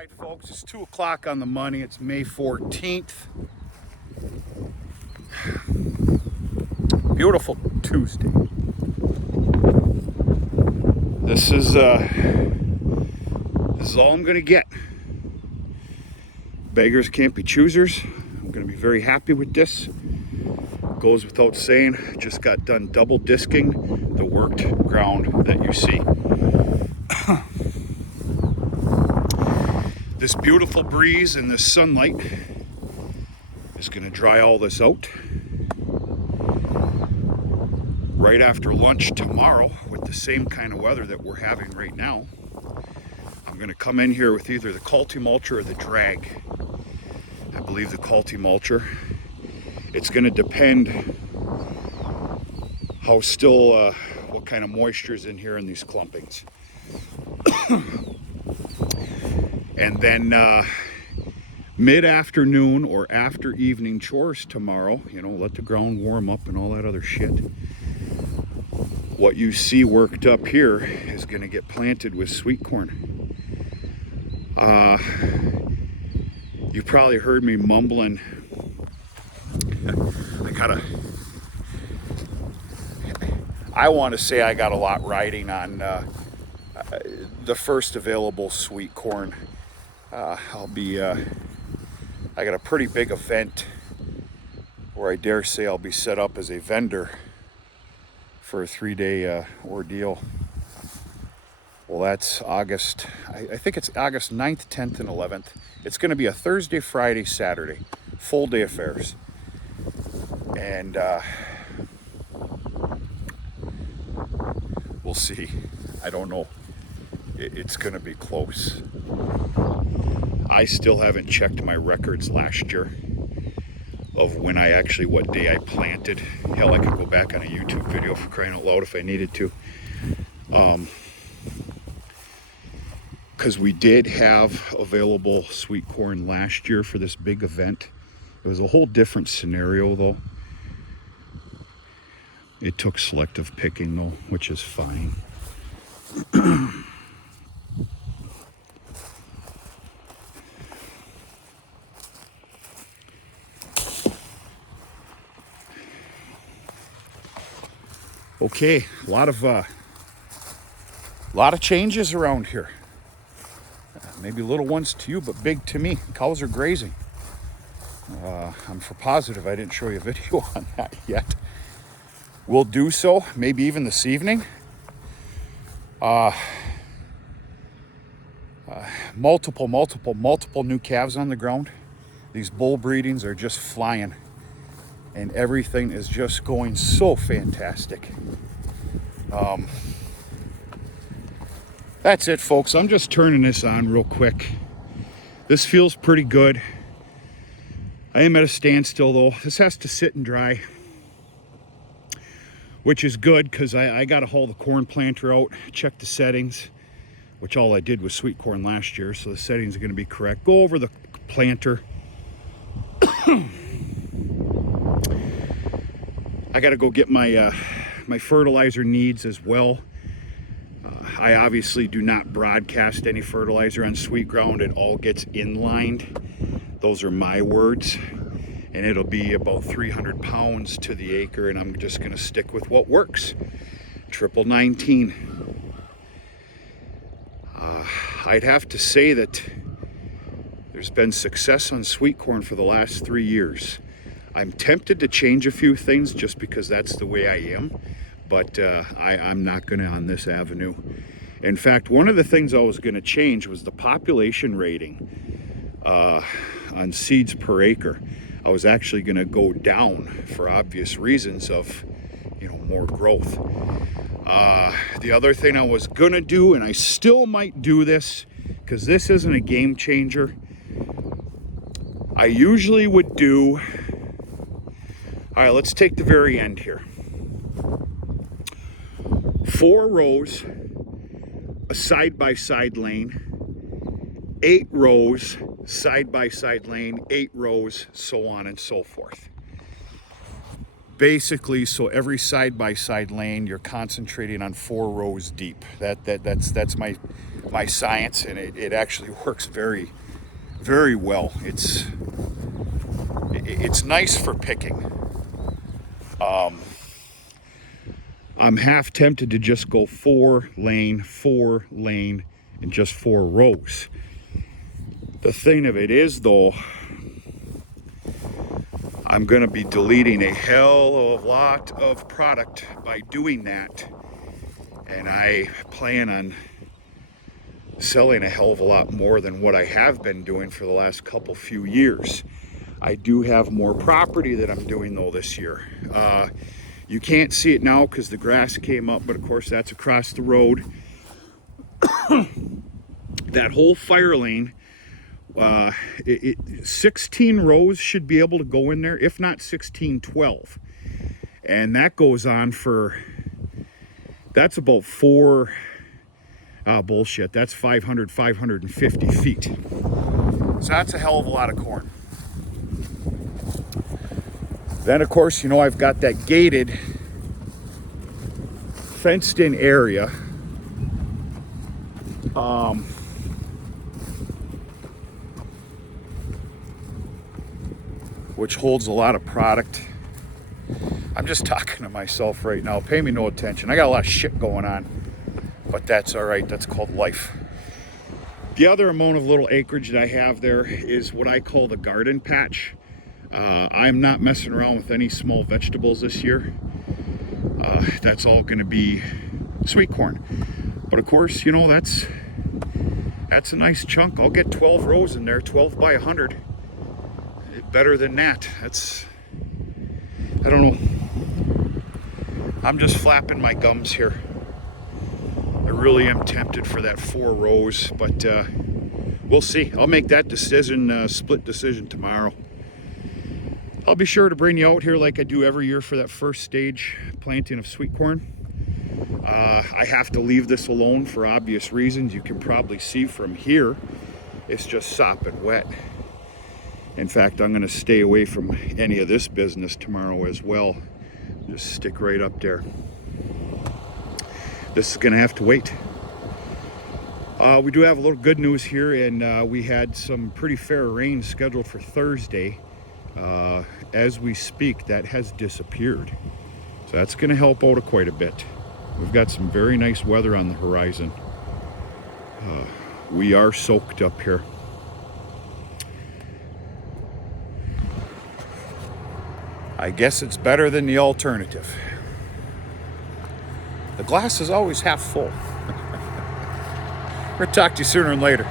All right, folks, it's 2 o'clock on the money. It's May 14th. Beautiful Tuesday. This is all I'm gonna get. Beggars can't be choosers. I'm gonna be very happy with this. Goes without saying, just got done double disking the worked ground that you see. This beautiful breeze and this sunlight is going to dry all this out. Right after lunch tomorrow, with the same kind of weather that we're having right now, I'm going to come in here with either the Culti-Mulcher or the drag. I believe the Culti-Mulcher. It's going to depend how still, what kind of moisture is in here in these clumpings. And then mid-afternoon or after evening chores tomorrow, you know, let the ground warm up and all that other shit. What you see worked up here is going to get planted with sweet corn. You probably heard me mumbling. I want to say I got a lot riding on the first available sweet corn. I got a pretty big event where I dare say I'll be set up as a vendor for a 3-day ordeal. Well, that's August, I think it's August 9th, 10th, and 11th. It's going to be a Thursday, Friday, Saturday, full day affairs. And we'll see. I don't know. It's going to be close. I still haven't checked my records last year of when I actually, what day I planted. Hell, I could go back on a YouTube video for crying out loud if I needed to. Because we did have available sweet corn last year for this big event. It was a whole different scenario though. It took selective picking though, which is fine. Okay, a lot of changes around here. Maybe little ones to you, but big to me. Cows are grazing. I'm for positive I didn't show you a video on that yet. We'll do so, maybe even this evening. Multiple new calves on the ground. These bull breedings are just flying. And everything is just going so fantastic. That's it, folks. I'm just turning this on real quick. This feels pretty good. I am at a standstill though. This has to sit and dry, which is good because I got to haul the corn planter out, check the settings, which all I did was sweet corn last year, so the settings are going to be correct. Go over the planter. I got to go get my my fertilizer needs as well. I obviously do not broadcast any fertilizer on sweet ground. It all gets inlined. Those are my words. And it'll be about 300 pounds to the acre, and I'm just going to stick with what works. Triple 19. I'd have to say that there's been success on sweet corn for the last 3 years. I'm tempted to change a few things just because that's the way I am, but I'm not going to on this avenue. In fact, one of the things I was going to change was the population rating on seeds per acre. I was actually going to go down for obvious reasons of, you know, more growth. The other thing I was going to do, and I still might do this because this isn't a game changer, I usually would do, all right, let's take the very end here. 4 rows, a side-by-side lane, 8 rows, side-by-side lane, 8 rows, so on and so forth. Basically, so every side-by-side lane, you're concentrating on 4 rows deep. That's my my science, and it actually works very, very well. It's nice for picking. I'm half tempted to just go 4 lane, and just 4 rows. The thing of it is, though, I'm going to be deleting a hell of a lot of product by doing that. And I plan on selling a hell of a lot more than what I have been doing for the last few years. I do have more property that I'm doing though this year. You can't see it now because the grass came up, but of course that's across the road. That whole fire lane, 16 rows should be able to go in there, if not 16, 12. And that goes on for, that's about bullshit, that's 550 feet. So that's a hell of a lot of corn. Then, of course, you know, I've got that gated, fenced-in area. Which holds a lot of product. I'm just talking to myself right now. Pay me no attention. I got a lot of shit going on, but that's all right. That's called life. The other amount of little acreage that I have there is what I call the garden patch. I'm not messing around with any small vegetables this year. That's all going to be sweet corn. But of course, you know, that's a nice chunk. I'll get 12 rows in there, 12 by 100. Better than that. That's, I don't know. I'm just flapping my gums here. I really am tempted for that 4 rows, but we'll see. I'll make that decision, split decision tomorrow. I'll be sure to bring you out here like I do every year for that first stage planting of sweet corn. I have to leave this alone for obvious reasons. You can probably see from here, it's just sopping wet. In fact, I'm going to stay away from any of this business tomorrow as well. Just stick right up there. This is going to have to wait. We do have a little good news here, and we had some pretty fair rain scheduled for Thursday. As we speak, that has disappeared. So that's going to help out quite a bit. We've got some very nice weather on the horizon. We are soaked up here. I guess it's better than the alternative. The glass is always half full. We'll talk to you sooner than later.